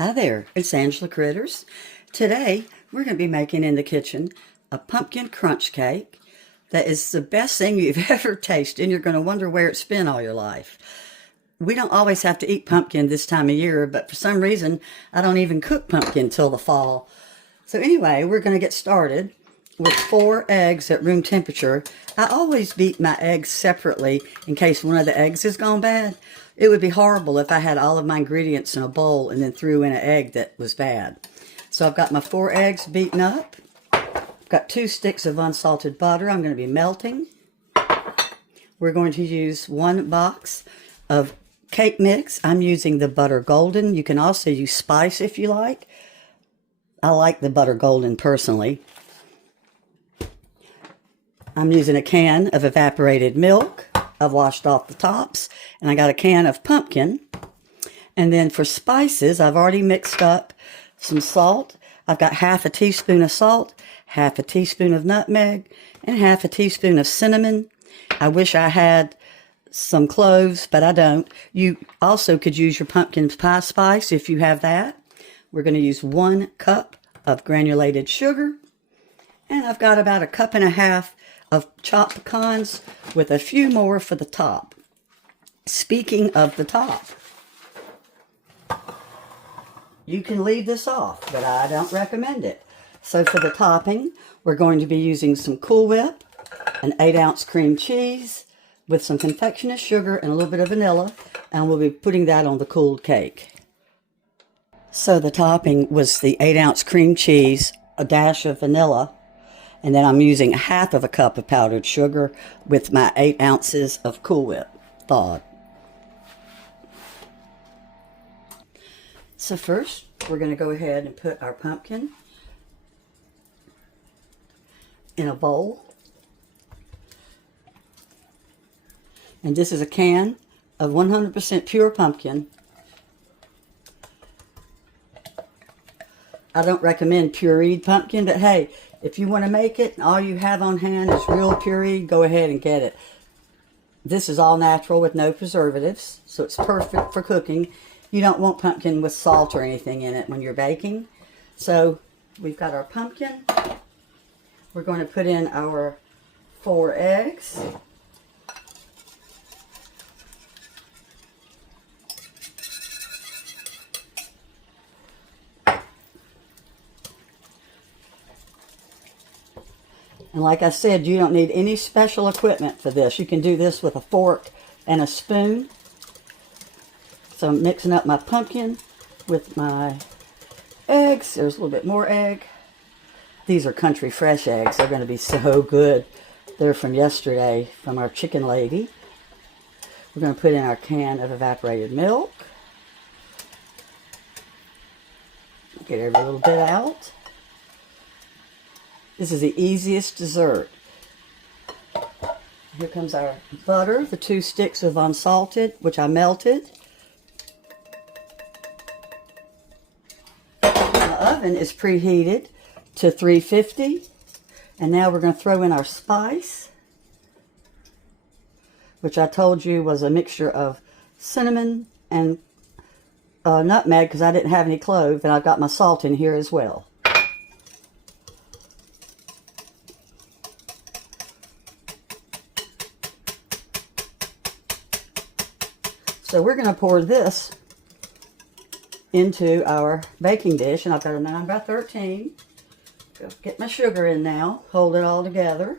Hi there, it's Angela Critters. Today we're going to be making in the kitchen a pumpkin crunch cake that is the best thing you've ever tasted, and you're going to wonder where it's been all your life. We don't always have to eat pumpkin this time of year, but for some reason I don't even cook pumpkin till the fall. So anyway, we're going to get started with 4 eggs at room temperature. I always beat my eggs separately in case one of the eggs has gone bad. It would be horrible if I had all of my ingredients in a bowl and then threw in an egg that was bad. So I've got my 4 eggs beaten up. I've got 2 sticks of unsalted butter I'm going to be melting. We're going to use 1 box of cake mix. I'm using the butter golden. You can also use spice if you like. I like the butter golden personally. I'm using a can of evaporated milk. I've washed off the tops, and I got a can of pumpkin. And then for spices, I've already mixed up some salt. I've got half a teaspoon of salt, half a teaspoon of nutmeg, and half a teaspoon of cinnamon. I wish I had some cloves, but I don't. You also could use your pumpkin pie spice if you have that. We're going to use 1 cup of granulated sugar, and I've got about 1.5 cups of chopped pecans with a few more for the top. Speaking of the top, you can leave this off, but I don't recommend it. So for the topping, we're going to be using some Cool Whip, an 8-ounce cream cheese with some confectioner's sugar and a little bit of vanilla, and we'll be putting that on the cooled cake. So the topping was the 8-ounce cream cheese, a dash of vanilla, and then I'm using 1/2 cup of powdered sugar with my 8 ounces of Cool Whip thawed. So first, we're going to go ahead and put our pumpkin in a bowl. And this is a can of 100% pure pumpkin. I don't recommend pureed pumpkin, but hey, if you want to make it and all you have on hand is real puree, go ahead and get it. This is all natural with no preservatives, so it's perfect for cooking. You don't want pumpkin with salt or anything in it when you're baking. So we've got our pumpkin. We're going to put in our 4 eggs. And like I said, you don't need any special equipment for this. You can do this with a fork and a spoon. So I'm mixing up my pumpkin with my eggs. There's a little bit more egg. These are country fresh eggs. They're going to be so good. They're from yesterday from our chicken lady. We're going to put in our can of evaporated milk. Get every little bit out. This is the easiest dessert. Here comes our butter, the 2 sticks of unsalted, which I melted. My oven is preheated to 350. And now we're going to throw in our spice, which I told you was a mixture of cinnamon and nutmeg because I didn't have any clove, and I've got my salt in here as well. So we're going to pour this into our baking dish, and I've got a 9 by 13. Go get my sugar in now, hold it all together.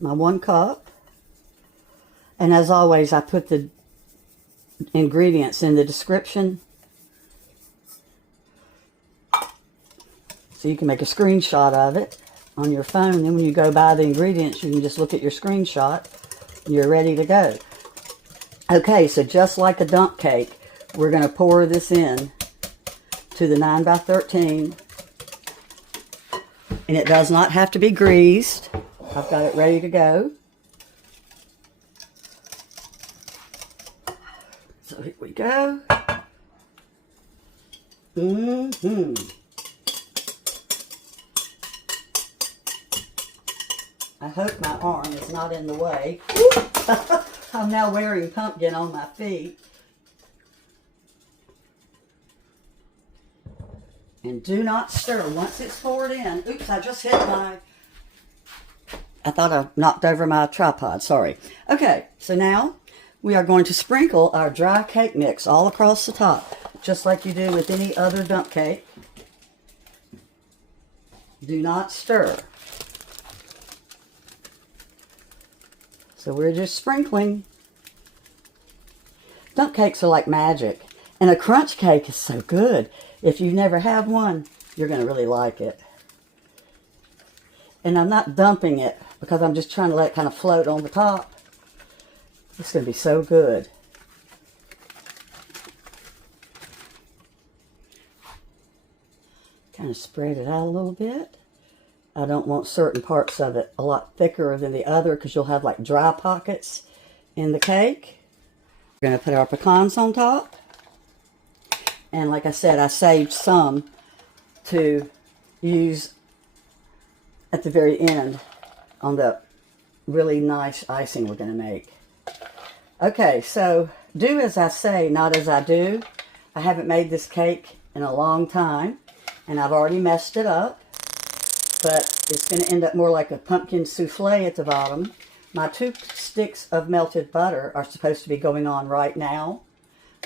My 1 cup. And as always, I put the ingredients in the description, so you can make a screenshot of it on your phone. And then when you go buy the ingredients, you can just look at your screenshot and you're ready to go. Okay, so just like a dump cake, we're going to pour this in to the 9 by 13. And it does not have to be greased. I've got it ready to go. So here we go. I hope my arm is not in the way. I'm now wearing pumpkin on my feet. And do not stir once it's poured in. Oops, I just hit my... I thought I knocked over my tripod, sorry. Okay, so now we are going to sprinkle our dry cake mix all across the top, just like you do with any other dump cake. Do not stir. So we're just sprinkling. Dump cakes are like magic, and a crunch cake is so good. If you've never had one, you're going to really like it. And I'm not dumping it because I'm just trying to let it kind of float on the top. It's going to be so good. Kind of spread it out a little bit. I don't want certain parts of it a lot thicker than the other because you'll have like dry pockets in the cake. We're going to put our pecans on top. And like I said, I saved some to use at the very end on the really nice icing we're going to make. Okay, so do as I say, not as I do. I haven't made this cake in a long time, and I've already messed it up. But it's going to end up more like a pumpkin souffle at the bottom. My 2 sticks of melted butter are supposed to be going on right now.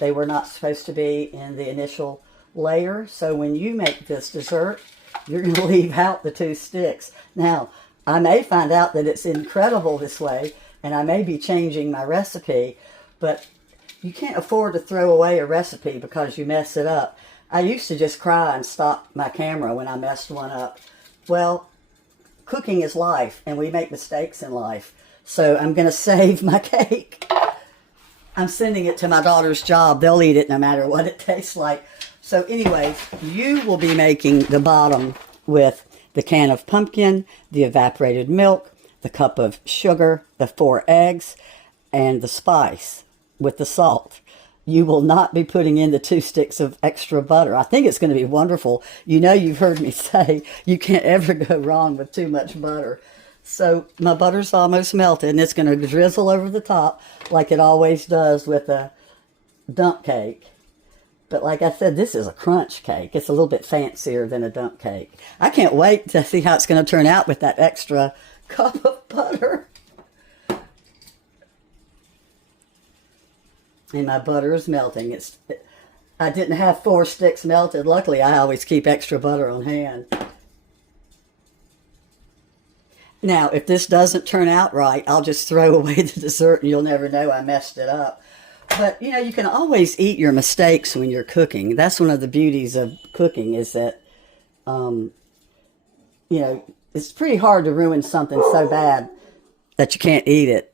They were not supposed to be in the initial layer. So when you make this dessert, you're going to leave out the 2 sticks. Now, I may find out that it's incredible this way, and I may be changing my recipe, but you can't afford to throw away a recipe because you mess it up. I used to just cry and stop my camera when I messed one up. Well, cooking is life, and we make mistakes in life. So I'm going to save my cake. I'm sending it to my daughter's job. They'll eat it no matter what it tastes like. So anyways, you will be making the bottom with the can of pumpkin, the evaporated milk, the cup of sugar, the 4 eggs, and the spice with the salt. You will not be putting in the 2 sticks of extra butter. I think it's going to be wonderful. You know, you've heard me say you can't ever go wrong with too much butter. So my butter's almost melted, and it's going to drizzle over the top like it always does with a dump cake. But like I said, this is a crunch cake. It's a little bit fancier than a dump cake. I can't wait to see how it's going to turn out with that extra cup of butter. And my butter is melting. I didn't have 4 sticks melted. Luckily, I always keep extra butter on hand. Now, if this doesn't turn out right, I'll just throw away the dessert and you'll never know I messed it up. But, you know, you can always eat your mistakes when you're cooking. That's one of the beauties of cooking is that, you know, it's pretty hard to ruin something so bad that you can't eat it.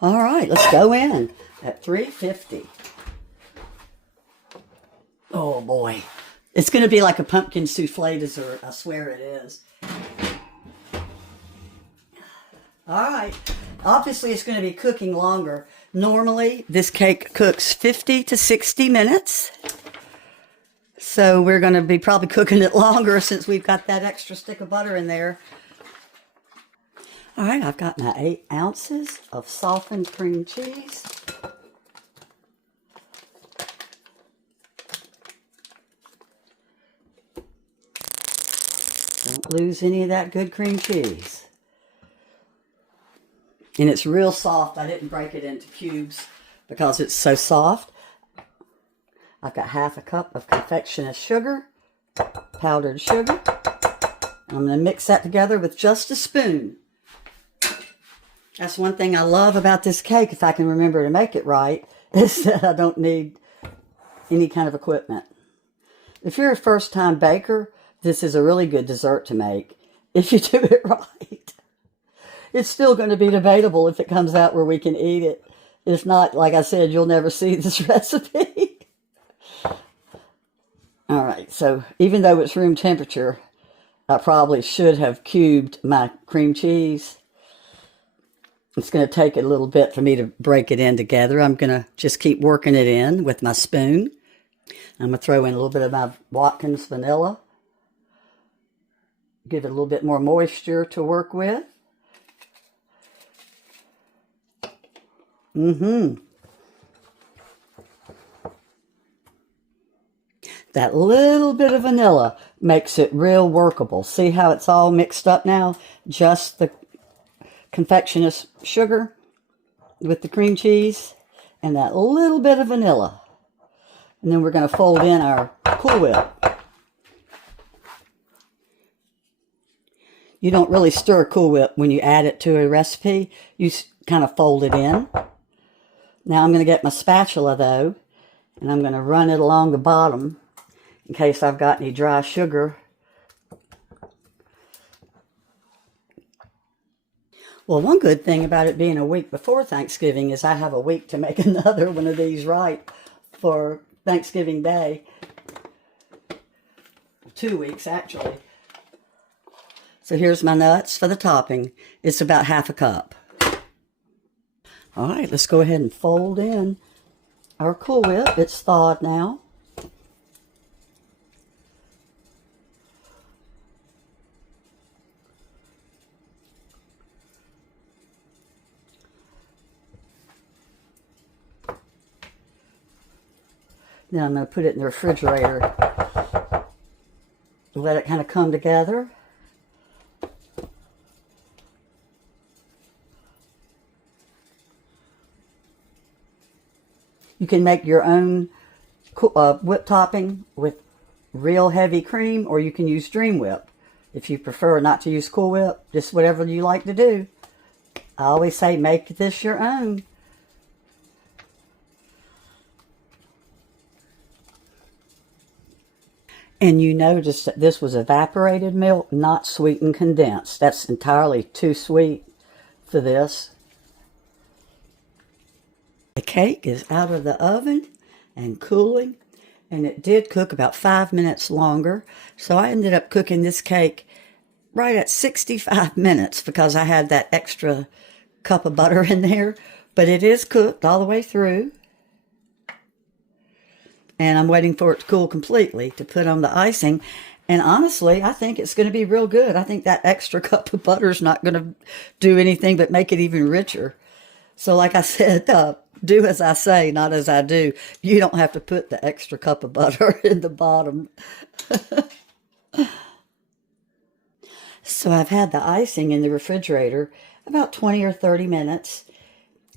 All right, let's go in at 350. Oh boy, it's going to be like a pumpkin souffle dessert. I swear it is. All right, obviously it's going to be cooking longer. Normally, this cake cooks 50 to 60 minutes. So we're going to be probably cooking it longer since we've got that extra stick of butter in there. All right, I've got my 8 ounces of softened cream cheese. Don't lose any of that good cream cheese. And it's real soft. I didn't break it into cubes because it's so soft. I've got half a cup of confectioner's sugar, powdered sugar. I'm going to mix that together with just a spoon. That's one thing I love about this cake, if I can remember to make it right, is that I don't need any kind of equipment. If you're a first-time baker, this is a really good dessert to make if you do it right. It's still going to be debatable if it comes out where we can eat it. If not, like I said, you'll never see this recipe. All right, so even though it's room temperature, I probably should have cubed my cream cheese. It's going to take a little bit for me to break it in together. I'm going to just keep working it in with my spoon. I'm going to throw in a little bit of my Watkins vanilla. Give it a little bit more moisture to work with. That little bit of vanilla makes it real workable. See how it's all mixed up now? Just the confectionist sugar with the cream cheese and that little bit of vanilla. And then we're going to fold in our Cool Whip. You don't really stir Cool Whip when you add it to a recipe. You kind of fold it in. Now I'm going to get my spatula though, and I'm going to run it along the bottom in case I've got any dry sugar. Well, one good thing about it being a week before Thanksgiving is I have a week to make another one of these right for Thanksgiving Day. 2 weeks, actually. So here's my nuts for the topping. It's about 1/2 cup. All right, let's go ahead and fold in our Cool Whip. It's thawed now. Then I'm going to put it in the refrigerator. Let it kind of come together. You can make your own whip topping with real heavy cream, or you can use Dream Whip. If you prefer not to use Cool Whip, just whatever you like to do. I always say make this your own. And you notice that this was evaporated milk, not sweetened condensed. That's entirely too sweet for this. The cake is out of the oven and cooling, and it did cook about 5 minutes longer. So I ended up cooking this cake right at 65 minutes because I had that extra cup of butter in there. But it is cooked all the way through. And I'm waiting for it to cool completely to put on the icing. And honestly, I think it's going to be real good. I think that extra cup of butter is not going to do anything but make it even richer. So like I said, do as I say, not as I do. You don't have to put the extra cup of butter in the bottom. So I've had the icing in the refrigerator about 20 or 30 minutes.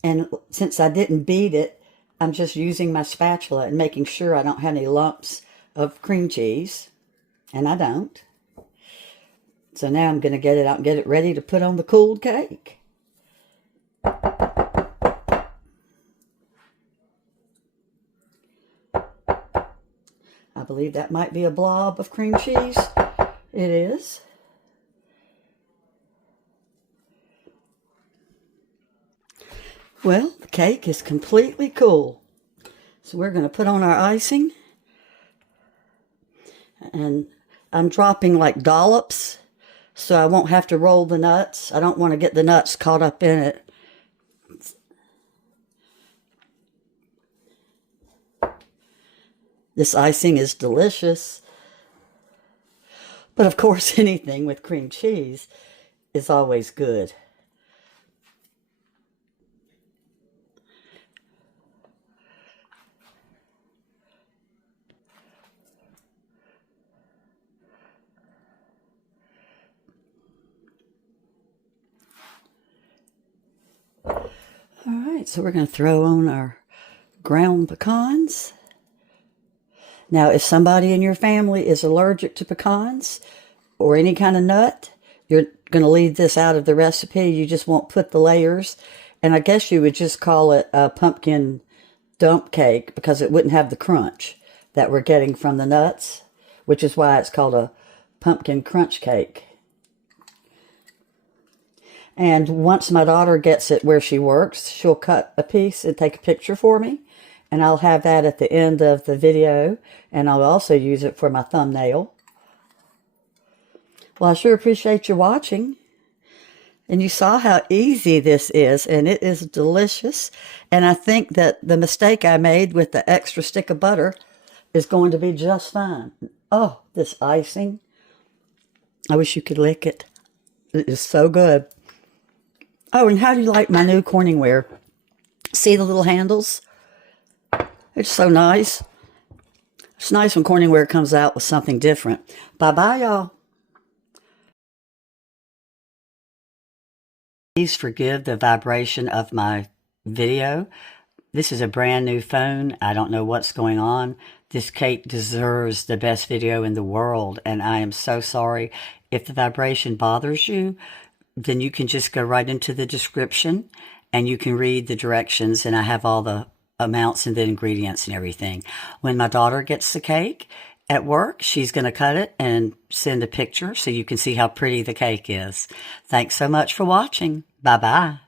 And since I didn't beat it, I'm just using my spatula and making sure I don't have any lumps of cream cheese. And I don't. So now I'm going to get it out and get it ready to put on the cooled cake. I believe that might be a blob of cream cheese. It is. Well, the cake is completely cool. So we're going to put on our icing. And I'm dropping like dollops so I won't have to roll the nuts. I don't want to get the nuts caught up in it. This icing is delicious. But of course, anything with cream cheese is always good. All right, so we're going to throw on our ground pecans. Now, if somebody in your family is allergic to pecans or any kind of nut, you're going to leave this out of the recipe. You just won't put the layers. And I guess you would just call it a pumpkin dump cake because it wouldn't have the crunch that we're getting from the nuts, which is why it's called a pumpkin crunch cake. And once my daughter gets it where she works, she'll cut a piece and take a picture for me. And I'll have that at the end of the video. And I'll also use it for my thumbnail. Well, I sure appreciate you watching. And you saw how easy this is. And it is delicious. And I think that the mistake I made with the extra stick of butter is going to be just fine. Oh, this icing. I wish you could lick it. It is so good. Oh, and how do you like my new Corningware? See the little handles? It's so nice. It's nice when Corningware comes out with something different. Bye-bye, y'all. Please forgive the vibration of my video. This is a brand new phone. I don't know what's going on. This cake deserves the best video in the world, and I am so sorry. If the vibration bothers you, then you can just go right into the description and you can read the directions, and I have all the amounts and the ingredients and everything. When my daughter gets the cake at work, she's going to cut it and send a picture so you can see how pretty the cake is. Thanks so much for watching. Bye-bye.